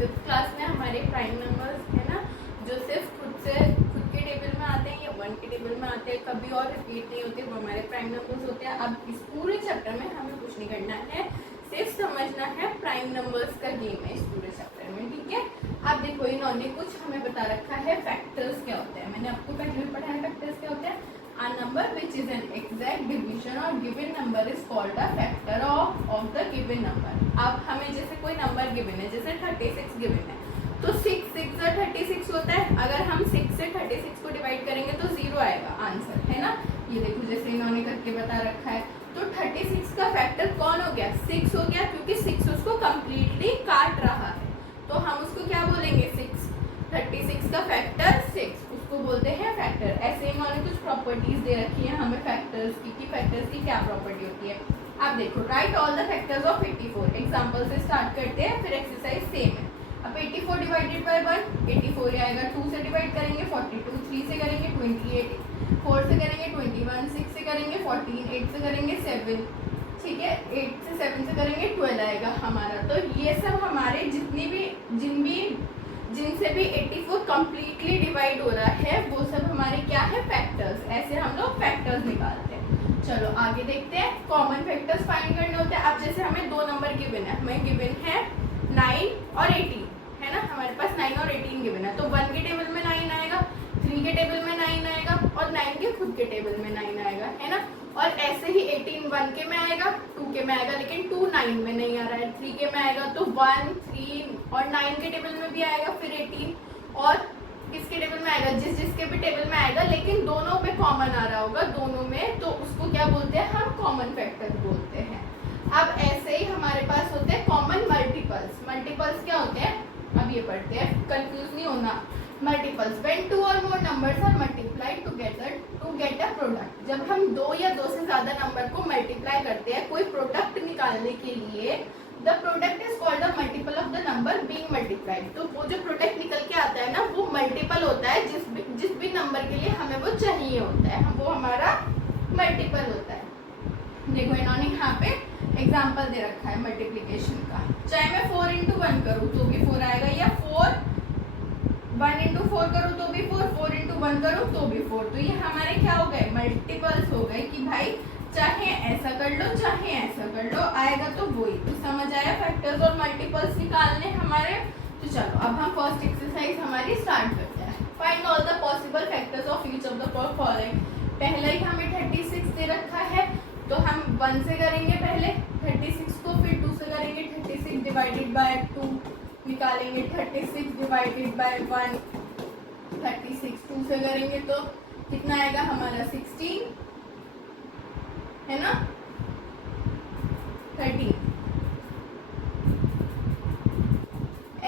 Fifth class में हमारे prime numbers है ना, जो सिर्फ खुद के टेबल में आते हैं या वन के टेबल में आते हैं, कभी और रिपीट नहीं होते, वो हमारे प्राइम नंबर्स होते हैं। अब इस पूरे चैप्टर में हमें कुछ नहीं करना है, सिर्फ समझना है प्राइम नंबर्स का गेम है इस पूरे चैप्टर में, ठीक है। अब देखो इन्होंने कुछ हमें बता रखा है फैक्टर्स क्या होते हैं, मैंने आपको पहले भी पढ़ा है फैक्टर्स क्या होते हैं। A number which is an exact division of given number is called a factor of the given number। अब हमें जैसे कोई नंबर गिवन है, जैसे 36 गिवन है, तो 6 6 36 होता है। अगर हम 6 से 36 को डिवाइड करेंगे तो 0 आएगा आंसर, है ना। ये देखो जैसे इन्होंने करके बता रखा है, तो 36 का फैक्टर कौन हो गया, 6 हो गया, क्योंकि 6 उसको कम्प्लीटली काट रहा है, तो हम उसको क्या बोलेंगे 6। 36 का फैक्टर 6, उसको बोलते हैं फैक्टर। ऐसे इन्होंने कुछ प्रॉपर्टीज दे रखी है हमें फैक्टर्स की, कि फैक्टर्स की क्या प्रॉपर्टी होती है। अब देखो right all the factors of 84। Example से स्टार्ट करते हैं, फिर एक्सरसाइज सेम है। अब 84 डिवाइडेड बाय 1, 84 आएगा। 2 से डिवाइड करेंगे 42, 3 से करेंगे 28, 4 से करेंगे 21, 6 से करेंगे 14, 8 से करेंगे 7, ठीक है, 8 से 7 से करेंगे 12 आएगा हमारा। तो ये सब हमारे जिनसे भी 84 कम्प्लीटली डिवाइड हो रहा है, वो सब हमारे क्या है, फैक्टर्स। ऐसे हम लोग फैक्टर्स निकालते हैं। चलो आगे देखते हैं, कॉमन फैक्टर्स फाइंड करने होते हैं। अब जैसे हमें दो नंबर गिवन है, हमें गिवन है 9 और 18, है ना, हमारे पास 9 और 18 गिवन है, तो 1 के टेबल में 9 आएगा, 3 के टेबल में 9 आएगा, और 9 के खुद के टेबल में 9 आएगा, है ना। और ऐसे ही 18 1 के में आएगा, 2 के में आएगा, लेकिन 2 9 में नहीं आ रहा है, 3 के में आएगा, तो 1 3 और 9 के टेबल में भी आएगा, फिर 18 और किसके टेबल में आएगा, जिसके भी टेबल में आएगा, लेकिन दोनों पे कॉमन आ रहा होगा दोनों में, तो उसको क्या बोलते हैं, हम कॉमन फैक्टर बोलते हैं। अब ऐसे ही हमारे पास होते हैं कॉमन मल्टीपल्स। मल्टीपल्स क्या होते हैं, अब ये पढ़ते हैं, कंफ्यूज नहीं होना। मल्टीपल्स, व्हेन 2 और more numbers are multiplied together to get a product. जब हम 2 या 2 से ज्यादा नंबर को मल्टीप्लाई करते हैं कोई प्रोडक्ट निकालने के लिए, the product is called the multiple of the number being multiplied. तो वो जो प्रोडक्ट निकल के आता है ना, वो मल्टीपल होता है जिस भी नंबर के लिए हमें वो चाहिए होता है, वो हमारा मल्टीपल होता है। देखो इन्होंने यहाँ पे एग्जाम्पल दे रखा है मल्टीप्लीकेशन का, चाहे मैं 4 इंटू 1 करूँ तो भी 4 आएगा, या 1 इंटू 4 करूँ तो भी 4, 4 इंटू 1 करूँ तो भी 4। तो ये हमारे क्या हो गए, मल्टीपल्स हो गए, कि भाई चाहे ऐसा कर लो चाहे ऐसा कर लो, आएगा तो वही। तो समझ आया फैक्टर्स और मल्टीपल्स निकालने हमारे। तो चलो अब हम फर्स्ट एक्सरसाइज हमारी स्टार्ट करते हैं। Find all the possible factors of each of the following. पहला ही हमें 36 दे रखा है, तो हम 1 से करेंगे पहले 36 को, फिर 2 से करेंगे 36 डिवाइडेड बाय 2, निकालेंगे 36 डिवाइडेड बाय 1, 36 2 से करेंगे तो कितना आएगा हमारा 16, है ना, 13।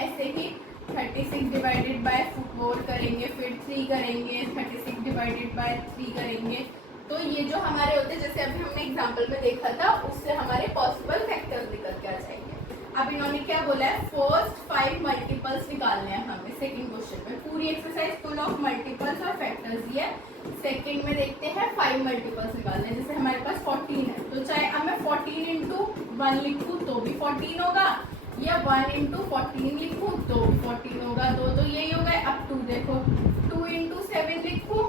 ऐसे ही 36 डिवाइडेड बाय 4 करेंगे, फिर 3 करेंगे, 36 डिवाइडेड बाय 3 करेंगे। तो ये जो हमारे होते हैं, जैसे अभी हमने एग्जांपल में देखा था, उससे हमारे पॉसिबल फैक्टर्स निकल के आ जाएंगे। अब इन्होंने क्या बोला है, फर्स्ट 5 मल्टीपल्स निकालने हैं हमें सेकंड क्वेश्चन में। पूरी एक्सरसाइज फुल ऑफ मल्टीपल्स और फैक्टर्स दिया है। सेकंड में देखते हैं 5 मल्टीपल्स निकालने हैं। जैसे हमारे पास 14 है, तो चाहे अब मैं 14 इंटू 1 लिखूँ तो भी 14 होगा, या 1 इंटू 14 लिखूँ तो भी 14 होगा, दो तो यही हो गए। अब 2 देखो, 2 इंटू 7 लिखूँ,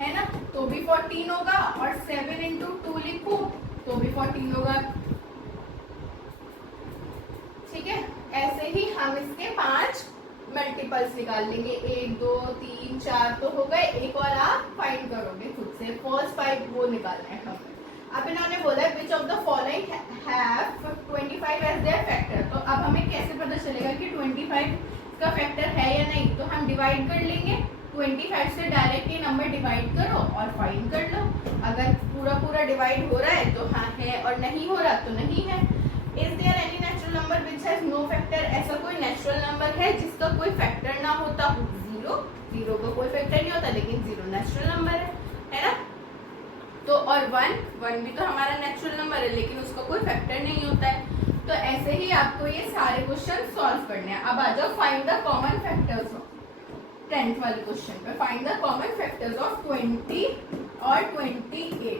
है ना, तो भी 14 होगा, और 7 इंटू 2 लिखूँ तो भी 14 होगा, ठीक है। ऐसे ही हम इसके 5 मल्टीपल्स निकाल लेंगे, 1 2 3 4 तो हो गए, एक और आप फाइंड करोगे खुद से, फर्स्ट 5 वो निकालना है हमें। अब इन्होंने बोला which of the following have 25 as their factor. तो अब हमें कैसे पता चलेगा कि 25 का फैक्टर है या नहीं, तो हम डिवाइड कर लेंगे, 25 से डायरेक्ट ये नंबर डिवाइड करो और फाइंड कर लो। अगर पूरा डिवाइड हो रहा है तो हाँ है, और नहीं हो रहा तो नहीं है। Is there any natural number which has no factor. ऐसा कोई नेचुरल नंबर है जिसका कोई फैक्टर ना होता हो, 0 का कोई फैक्टर नहीं होता, लेकिन 0 नेचुरल नंबर है ना। तो और 1 भी तो हमारा नेचुरल नंबर है, लेकिन उसका कोई फैक्टर नहीं होता है। तो ऐसे ही आपको ये सारे क्वेश्चन सॉल्व करने हैं। अब आ जाओ find the common factors of 10th वाले क्वेश्चन पे। Find the common factors of 20 और 28।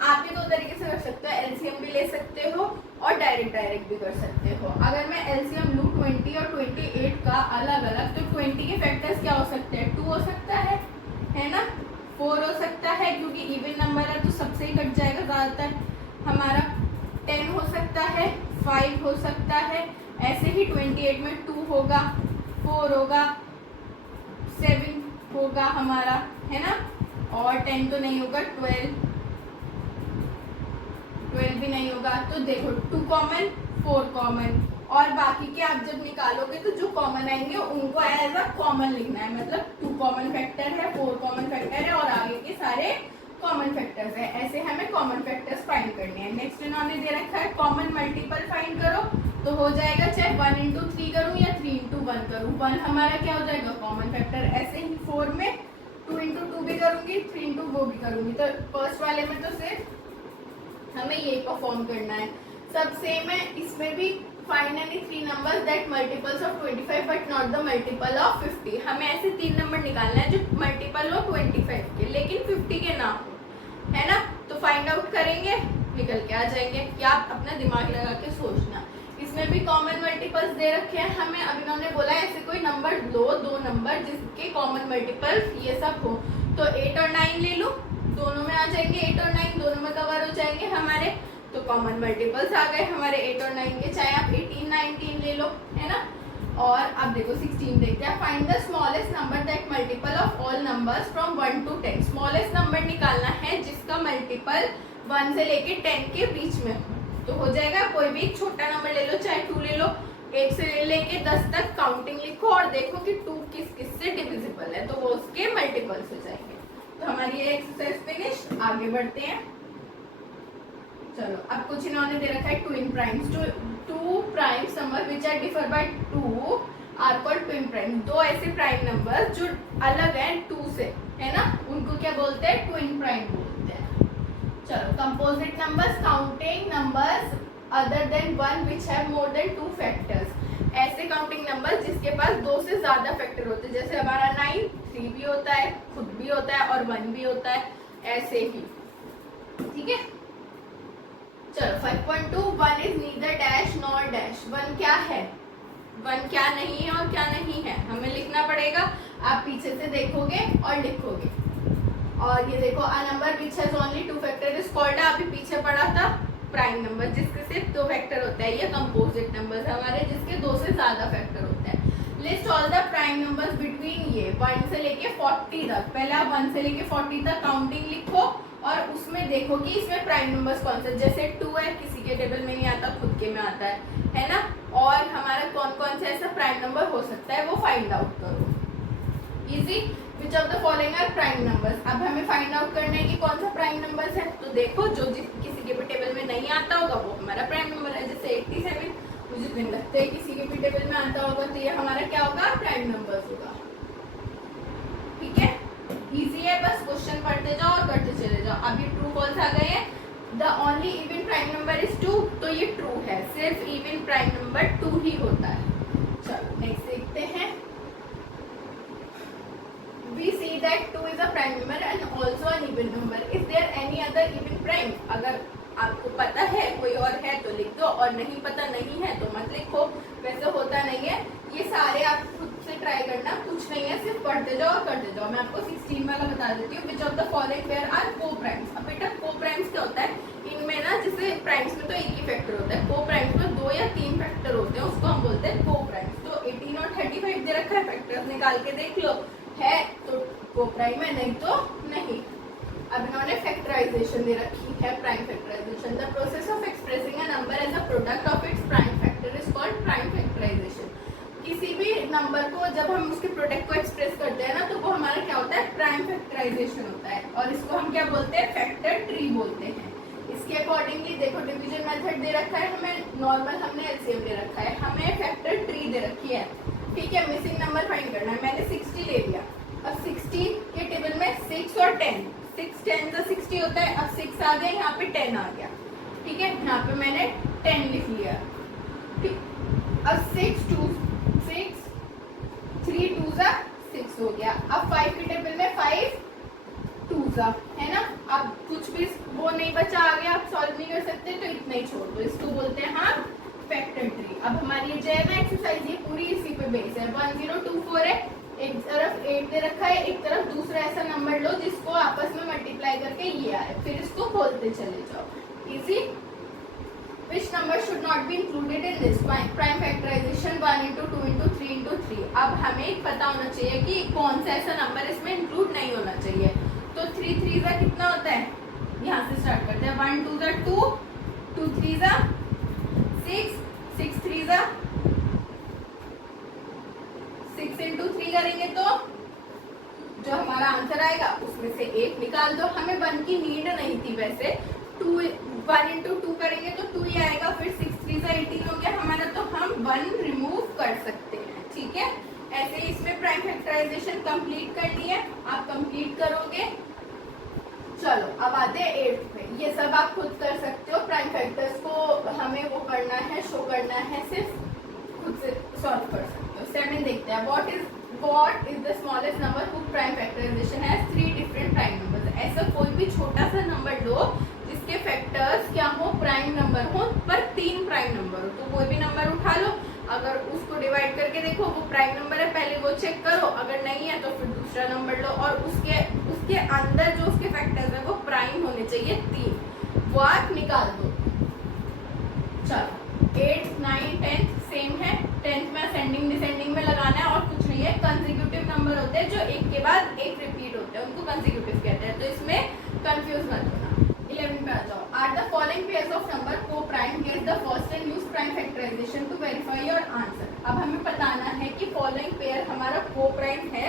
आप भी दो तरीके से कर सकते हो, एलसीएम भी ले सकते हो और डायरेक्ट भी कर सकते हो। अगर मैं एलसीएम लूँ 20 और 28 का अलग अलग, तो 20 के फैक्टर्स क्या हो सकते हैं, 2 हो सकता है ना, 4 हो सकता है क्योंकि इवन नंबर है तो सबसे ही कट जाएगा ज़्यादातर हमारा, 10 हो सकता है, 5 हो सकता है, ऐसे ही 28 में 2 होगा, 4 होगा, 7 होगा हमारा, है ना, और 10 तो नहीं होगा, 12 भी नहीं होगा। तो देखो 2 कॉमन, 4 कॉमन, और बाकी के आप जब निकालोगे तो जो कॉमन आएंगे उनको एज अ कॉमन लिखना है, मतलब 2 कॉमन फैक्टर है, 4 कॉमन फैक्टर है और आगे के सारे कॉमन फैक्टर्स है। ऐसे हमें कॉमन फैक्टर्स फाइंड करने हैं। नेक्स्ट इन्होंने दे रखा है कॉमन मल्टीपल फाइंड करो, तो हो जाएगा चाहे 1 इंटू 3 करूँ या 3 इंटू 1 करूँ, 1 हमारा क्या हो जाएगा कॉमन फैक्टर। ऐसे ही 4 में 2 इंटू 2 भी करूँगी, 3 इंटू वो भी करूँगी। तो फर्स्ट वाले में तो सिर्फ हमें ये परफॉर्म करना है, सब सेम है। इसमें भी find any 3 numbers that multiples of 25 but not the multiple of 50। हमें ऐसे 3 नंबर निकालना है जो मल्टीपल हो 25 के लेकिन 50 के ना हो, है ना। तो फाइंड आउट करेंगे, निकल के आ जाएंगे, या आप अपना दिमाग लगा के सोचना। इसमें भी कॉमन मल्टीपल्स दे रखे हैं हमें। अब इन्होंने बोला ऐसे कोई नंबर लो, 2 नंबर जिसके कॉमन मल्टीपल्स ये सब हो, तो 8 और 9 ले लो, दोनों में आ जाएंगे 8 और 9, दोनों में कवर हो जाएंगे हमारे। तो कॉमन मल्टीपल्स आ गए हमारे 8 और 9 के, चाहे आप 18 19 ले लो, है ना। और अब देखो 16 देखते हैं, find the smallest number that multiple of all numbers from 1 to 10। Smallest number निकालना है जिसका मल्टीपल 1 से लेके 10 के बीच में हो। तो हो जाएगा कोई भी एक छोटा नंबर ले लो, चाहे 2 ले लो, 1 से लेके 10 तक काउंटिंग लिखो और देखो कि 2 किस किस से डिविजिबल है, तो वो उसके मल्टीपल्स हो जाएंगे। तो हमारी ये एक्सरसाइज फिनिश, आगे बढ़ते हैं। चलो अब कुछ इन्होंने दे रखा है twin primes, two primes number which are differ by 2 are called twin primes. 2 ऐसे प्राइम नंबर जो अलग हैं 2 से, है ना, उनको क्या बोलते हैं, ट्विन प्राइम बोलते हैं। चलो composite numbers, counting numbers other than 1 which have more than 2 factors. ऐसे काउंटिंग नंबर जिसके पास 2 से ज्यादा फैक्टर होते हैं, जैसे हमारा 9 3 भी होता है, खुद भी होता है और 1 भी होता है, ऐसे ही, ठीक है। चलो 5.2 1 is neither dash nor dash. 1 क्या है, 1 क्या नहीं है और क्या नहीं है, हमें लिखना पड़ेगा। आप पीछे से देखोगे और लिखोगे। और ये देखो a number which has only 2 factor is called, अभी पीछे पढ़ा था, प्राइम नंबर जिसके सिर्फ 2 फैक्टर होता है। ये कंपोजिट नंबर हमारे जिसके 2 से ज्यादा फैक्टर होते हैं। List all the prime numbers between ये 1 से लेके 40 तक। पहले आप 1 से लेके 40 तक काउंटिंग लिखो और उसमें देखो कि इसमें प्राइम नंबर्स कौन से, जैसे 2 है, किसी के टेबल में नहीं आता, खुद के में आता है ना। और हमारा कौन कौन सा ऐसा प्राइम नंबर हो सकता है वो फाइंड आउट करो। Easy, which of the following are prime numbers. अब हमें फाइंड आउट करना है कि कौन सा प्राइम नंबर्स है। तो देखो जो किसी के भी टेबल में नहीं आता होगा वो हमारा प्राइम नंबर है। जैसे 87 मुझे दिन लगता है किसी के भी टेबल में आता होगा, तो ये हमारा क्या होगा, प्राइम नंबर्स होगा। ठीक है, इजी है, बस क्वेश्चन पढ़ते जाओ और करते चले जाओ। अभी ट्रू फॉल्स आ गए हैं। The only even prime number is 2, तो ये ट्रू है, सिर्फ इवन प्राइम नंबर 2 ही होता है। चलो नेक्स्ट देखते हैं। We see that 2 is a prime number and also an even number. Is there any other even prime? अगर आपको पता है कोई और है तो लिख दो, और नहीं पता नहीं है तो मत लिखो, वैसे होता नहीं है। ये सारे आप खुद से ट्राई करना, कुछ नहीं है, सिर्फ पढ़ते जाओ और करते जाओ। मैं आपको 16 वाला बता देती हूँ। Which of the following pair are co-primes. अब बेटा को-प्राइम्स क्या होता है, इनमें ना जैसे प्राइम्स में तो एक ही फैक्टर होता है, को-प्राइम्स में 2 या 3 फैक्टर होते हैं, उसको हम बोलते हैं को-प्राइम्स। तो 18 और 35 दे रखा है, फैक्टर्स निकाल के देख लो, है तो को-प्राइम है, नहीं तो नहीं। अब इन्होंने फैक्टराइजेशन दे रखी है, prime factorization. The process of expressing a number as a product of its prime factor is called prime factorization. किसी भी नंबर को जब हम उसके प्रोडक्ट को एक्सप्रेस करते हैं ना, तो वो हमारा क्या होता है, प्राइम फैक्टराइजेशन होता है, और इसको हम क्या बोलते हैं, फैक्टर ट्री बोलते हैं। इसके अकॉर्डिंगली देखो डिवीजन मेथड दे रखा है हमें, नॉर्मल हमने एलसीएम दे रखा है, हमें फैक्टर ट्री दे रखी है। ठीक है, मिसिंग नंबर फाइंड करना है। मैंने 60 ले लिया, अब 60 के टेबल में 6 और 10, 6 10 का 60 होता है। अब 6 आ गया, यहाँ पे 10 आ गया, ठीक है, यहाँ पे मैंने 10 लिख लिया। ठीक, अब 6 2 6 3 2 6 हो गया। अब 5 के टेबल में 5 2 है ना, अब कुछ भी वो नहीं बचा आगे आप सॉल्व नहीं कर सकते तो इतना ही छोड़ दो, इसको बोलते हैं हम फैक्टर ट्री। अब हमारी ये जैम एक्सरसाइज ये पूरी इसी पे बेस है। 1024 है, एक तरफ 8 दे रखा है, एक तरफ दूसरा ऐसा नंबर लो जिसको आपस में मल्टीप्लाई करके ये आए, फिर इसको खोलते चले जाओ। Easy. Which number should not be included in this prime factorization 1 into 2 into 3 into 3। अब हमें पता होना चाहिए कि कौन सा ऐसा नंबर इसमें इंक्लूड नहीं होना चाहिए। तो 3 3 का कितना होता है, यहाँ से स्टार्ट करते हैं। 1 2 जा 2, 2 3 जा 6, 6 3 जा 6 into 3 करेंगे तो जो हमारा आंसर आएगा उसमें से एक निकाल दो। हमें 1 की नीड नहीं थी वैसे। 1 into 2 करेंगे तो 2 ही आएगा, फिर 6 3 जा 18 हो गया हमारा, तो हम 1 रिमूव कर सकते हैं। ठीक है, ऐसे ही इसमें प्राइम फैक्टराइजेशन कंप्लीट करनी है, आप कंप्लीट करोगे। चलो अब आते हैं 8th पे। ये सब आप खुद कर सकते हो, प्राइम फैक्टर्स को हमें वो करना है, शो करना है, सिर्फ खुद से सॉल्व कर सकते हो। 7 देखते हैं। What is the smallest number whose prime factorization has 3 different prime numbers। ऐसा कोई भी छोटा सा नंबर लो जिसके फैक्टर्स क्या हो, प्राइम नंबर हो, पर 3 प्राइम नंबर हो। तो कोई भी नंबर उठा लो, अगर उसको डिवाइड करके देखो वो प्राइम नंबर है, पहले वो चेक करो, अगर नहीं है तो फिर दूसरा नंबर लो, और उसके अंदर जो उसके फैक्टर्स है वो प्राइम होने चाहिए 3, वो आप निकाल दो। चलो 8th 9th 10th सेम है। 10th में असेंडिंग डिसेंडिंग में लगाना है और कुछ नहीं है। कंसेक्यूटिव नंबर होते हैं जो एक के बाद एक रिपीट होते हैं, उनको कंसेक्यूटिव कहते हैं, तो इसमें कंफ्यूज मत होना। 11 पे आ जाओ। Are the following pairs of number co-prime? Get the first and use prime factorization to verify your answer। अब हमें बताना है कि फॉलोइंग पेयर हमारा co-prime है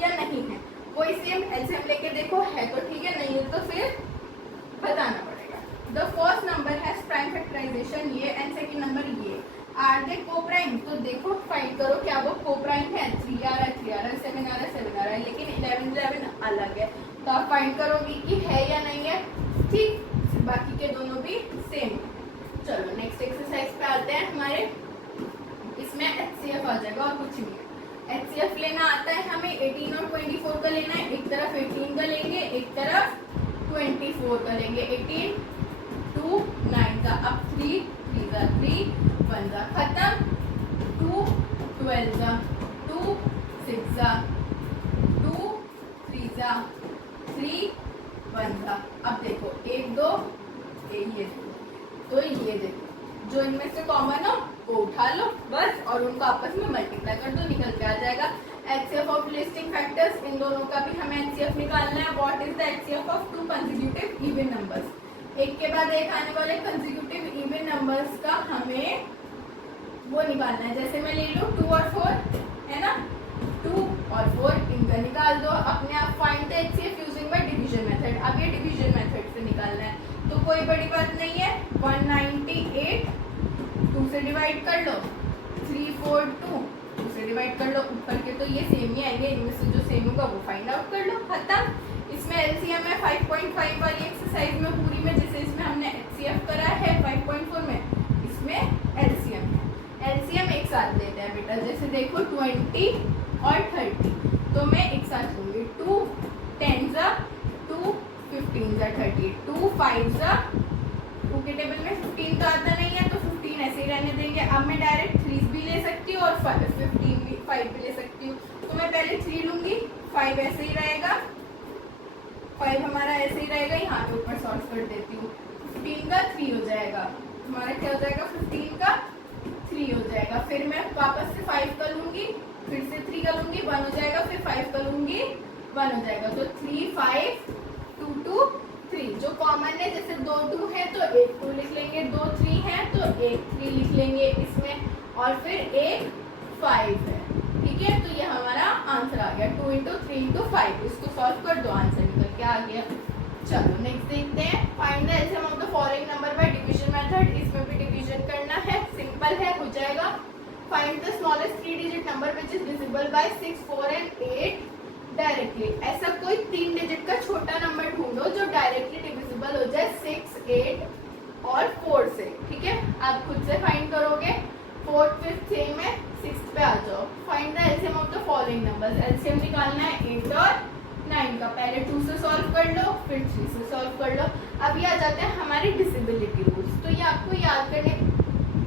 या नहीं है। कोई सेम एलसीएम लेके देखो, है तो ठीक है, नहीं है तो फिर बताना पड़ेगा। The first number has prime factorization ये, and second number ये। Are they co-prime? तो देखो फाइंड करो क्या वो co-prime है। 3 आ रहा है 3 आ रहा है, 7 आ रहा है 7 आ रहा है, लेकिन 11 11 अलग है, तो आप फाइंड करोगे कि है या नहीं है। ठीक, बाकी के दोनों भी सेम। चलो नेक्स्ट एक्सरसाइज पे आते हैं हमारे। इसमें HCF आ जाएगा और कुछ नहीं है। HCF लेना आता है हमें, 18 और 24 का लेना है। एक तरफ 18 का लेंगे, एक तरफ 24 का लेंगे। 18 2 9 का, अब 3 3 जा 3 1 जा खत्म। 2 12 जा 2 6 जा 2 3 जा 3 1 था। अब देखो 1 2 ये देखो, तो ये देखो जो इनमें से कॉमन हो वो उठा लो बस, और उनको आपस में मल्टीप्लाई कर दो, निकल के आ जाएगा। HCF ऑफ लिस्टिंग फैक्टर्स, इन दोनों का भी हमें HCF निकालना है। What is the HCF of 2 consecutive even numbers. एक के बाद एक आने वाले कंसेक्यूटिव इवन नंबर्स का हमें वो निकालना है। जैसे मैं ले लूँ 2 और 4 है ना, 2 और 4 इनका निकाल दो अपने आप। Find the HCF using by division method. अब ये डिवीजन मेथड से निकालना है, तो कोई बड़ी बात नहीं है। 198 2 से डिवाइड कर लो, 342 2 से डिवाइड कर लो। ऊपर के तो ये सेम ही आएंगे, इनमें से जो सेम होगा वो फाइंड आउट कर लो, खत्म। इसमें एलसीएम है 5.5 वाली एक्सरसाइज में पूरी में, जैसे इसमें हमने HCF करा है 5.4 में, इसमें एलसीएम है। एलसीएम एक साथ लेते हैं बेटा, जैसे देखो 20 और 30, तो मैं एक साथ लूँगी। 2 10 जा 2 15 जा 30, 2 5 जा 2 के टेबल में 15 तो आता नहीं है, तो 15 ऐसे ही रहने देंगे। अब मैं डायरेक्ट 3 भी ले सकती हूँ और 15 भी 5 भी ले सकती हूँ, तो मैं पहले 3 लूँगी, 5 ऐसे ही रहेगा, 5 हमारा ऐसे ही रहेगा, यहाँ पे ऊपर सॉल्व कर देती हूँ। 15 का 3 हो जाएगा, हमारा क्या हो जाएगा, 15 का 3 हो जाएगा। फिर मैं वापस से 5 का लूँगी, फिर से 3 का लूँगी, 1 हो जाएगा, फिर 5 का लूँगी, 1 हो जाएगा। तो 3 5 2 2 3, जो कॉमन है जैसे 2 2 है तो 1 2 लिख लेंगे, 2 3 है तो 1 3 लिख लेंगे इसमें, और फिर 1 5 है। ठीक है, तो ये हमारा आंसर आ गया 2 × 3 × 5। इसको सॉल्व कर दो, आंसर निकल के आ गया। चलो नेक्स्ट देखते हैं। Find the LCM of the following number by division method. इसमें भी डिवीजन करना है, सिंपल है, हो जाएगा। Find the smallest 3 digit number which is divisible by 6 4 and 8 directly. ऐसा कोई 3 डिजिट का छोटा नंबर ढूंढो जो डायरेक्टली डिविजिबल हो जाए 6 8 और 4 से। ठीक है, आप खुद से फाइंड करोगे। 4th 5th सेम है, 6th पे आ जाओ। Find the LCM of the following numbers. LCM निकालना है 8 और 9 का पहले 2 से सॉल्व कर लो, फिर 3 से सॉल्व कर लो। अब ये आ जाते हैं हमारे डिसेबिलिटी रूल्स। तो ये आपको याद करने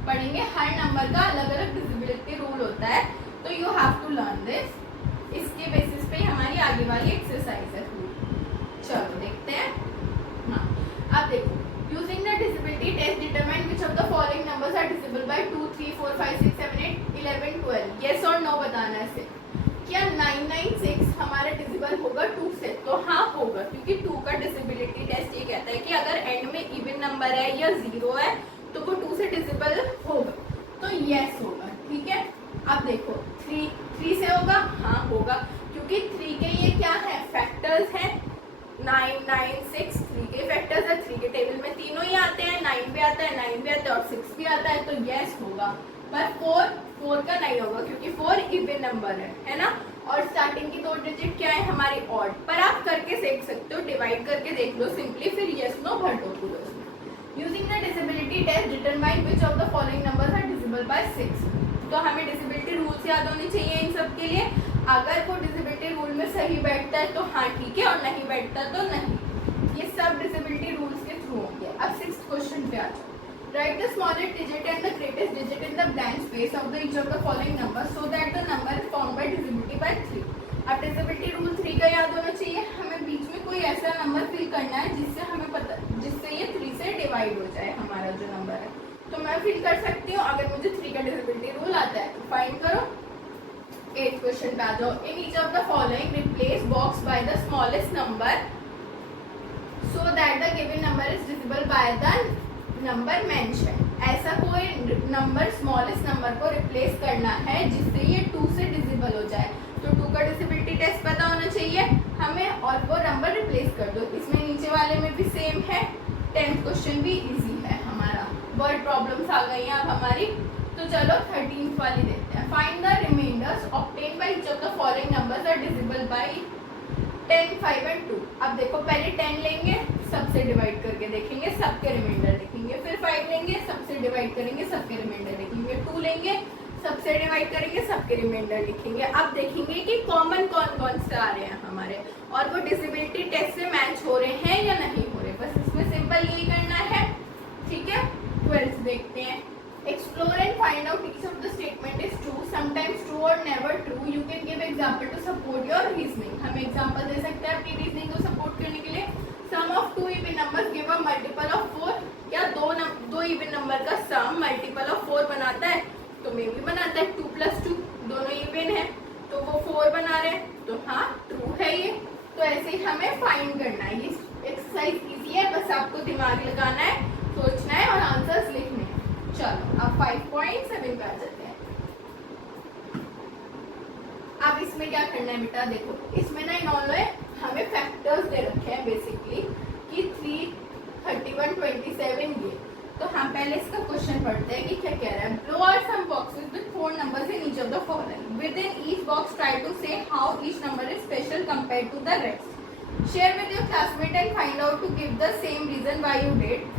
पड़ेंगे, हर नंबर का अलग अलग डिसेबिलिटी रूल होता है, तो you have to learn this. इसके बेसिस पे हमारी आगे वाली एक्सरसाइज है। चलो देखते हैं। हाँ, अब देखो, using the divisibility test determine which of the following numbers are divisible by 2, 3, 4, 5, 6, 7, 8, 11, 12। Yes और नो बताना है सिर्फ। क्या 996 हमारा डिसेबल होगा 2 से? तो हाँ होगा, क्योंकि 2 का डिसेबिलिटी टेस्ट ये कहता है कि अगर एंड में इवन नंबर है या 0 है तो वो 2 से डिसेबल होगा, तो यस होगा। ठीक है, अब देखो 3 से होगा? हाँ होगा, क्योंकि 3 के ये क्या है, फैक्टर्स हैं। 9, 9, 6 3 के फैक्टर्स है। 3 के टेबल में तीनों ही आते हैं, 9 भी आता है, 9 भी आता है और 6 भी आता है, तो यस होगा। पर 4 का नहीं होगा, क्योंकि 4 इवन नंबर है ना। और स्टार्टिंग की 2 डिजिट क्या है हमारी, ऑड। पर आप करके देख सकते हो, डिवाइड करके देख लो सिंपली, फिर यस नो भर दो पूरे उसमें। Using the divisibility test determine which of the following numbers are divisible by 6। तो हमें डिसेबिलिटी रूल्स याद होने चाहिए इन सब के लिए। अगर वो डिसेबिलिटी रूल में सही बैठता है तो हाँ ठीक है, और नहीं बैठता तो नहीं। ये सब डिसेबिलिटी रूल्स के थ्रू होंगे। अब 6th क्वेश्चन पे आ जाओ। Write the smallest digit and the greatest digit in the blank space of the each of the following numbers so that the number is found by divisibility by 3। अब disability rule 3 का याद होना चाहिए। हमें बीच में कोई ऐसा नंबर फिल करना है जिससे ये 3 से डिवाइड हो जाए हमारा जो नंबर है। तो मैं फिल कर सकती हूँ अगर मुझे 3 का डिसेबिलिटी रूल आता है। तो फाइंड करो। 8th क्वेश्चन पे आ जाओ। इन each of the following replace box by the smallest number so that the given number is divisible by the number mention. ऐसा कोई नंबर स्मॉलेस्ट नंबर को रिप्लेस करना है जिससे ये 2 से डिविजिबल हो जाए। तो 2 का डिसेबिलिटी टेस्ट पता होना चाहिए हमें, और वो नंबर रिप्लेस कर दो। इसमें नीचे वाले में भी सेम है। 10th क्वेश्चन भी इजी है हमारा। वर्ड प्रॉब्लम्स आ गई हैं अब हमारी। तो चलो 13th वाली देखते हैं। Find the remainders obtained by each of the following numbers are divisible by 10, 5 and 2। अब देखो पहले 10 लेंगे, सबसे डिवाइड करके देखेंगे, सबके रिमाइंडर लिखेंगे। फिर 5 लेंगे, सबसे डिवाइड करेंगे, सबके रिमाइंडर लिखेंगे। 2 लेंगे, सबसे डिवाइड करेंगे, सबके रिमाइंडर लिखेंगे। अब देखेंगे कि कॉमन कौन कौन से आ रहे हैं हमारे, और वो डिसेबिलिटी टेस्ट से मैच हो रहे हैं या नहीं हो रहे। बस इसमें सिंपल यही करना है। ठीक है, 12th देखते हैं। Explore and find out each of the statement is true, sometimes true or never true. You can give example to support your reasoning. हम एग्जांपल दे सकते हैं अपनी रीजनिंग को सपोर्ट करने के लिए। Sum of 2 even numbers give a multiple of 4। क्या दो इवन नंबर का सम मल्टीपल ऑफ 4 बनाता है? तो मे भी बनाता है। 2 + 2 दोनों इवन है, तो वो 4 बना रहे हैं, तो हाँ ट्रू है ये। तो ऐसे ही हमें फाइंड करना है। ये एक्सरसाइज इजी है, बस आपको दिमाग लगाना है, सोचना है और आंसर्स लिखने हैं। चलो अब 5.7 पे आ जाते हैं। अब इसमें क्या करना है बेटा, देखो इसमें ना इन्होंने हमें फैक्टर्स दे रखे हैं बेसिकली कि 3, 31, 27 ये। तो हम पहले इसका क्वेश्चन पढ़ते हैं कि क्या कह रहा है। Below are some boxes with 4 numbers in each of the following. Within each box try to say how each number is special compared to the rest. Share with your classmate and find out to give the same reason why you did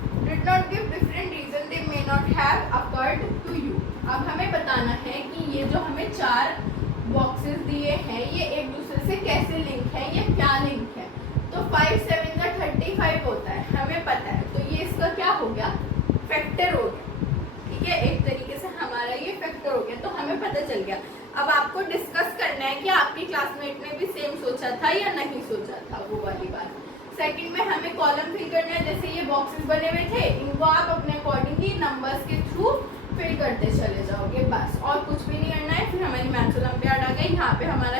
not give different reason they may not have occurred to you। अब हमें बताना है कि ये जो हमें 4 boxes दिए हैं ये एक दूसरे से कैसे लिंक है, ये क्या लिंक है। तो 5, 7 का 35 होता है, हमें पता है, तो ये इसका क्या हो गया, फैक्टर हो गया। ठीक है, एक तरीके से हमारा ये फैक्टर हो गया, तो हमें पता चल गया। अब आपको डिस्कस करना है कि आपकी क्लासमेट ने भी सेम सोचा था या नहीं सोचा था, वो वाली बात। सेकंड में हमें कॉलम फिल करना है। जैसे ये बॉक्सेस बने हुए थे, इनको आप अपने अकॉर्डिंगली नंबर्स के थ्रू फिल करते चले जाओगे, बस और कुछ भी नहीं करना है। फिर हमारी मैथ्स ओलंपियाड आ गई, यहाँ पे हमारा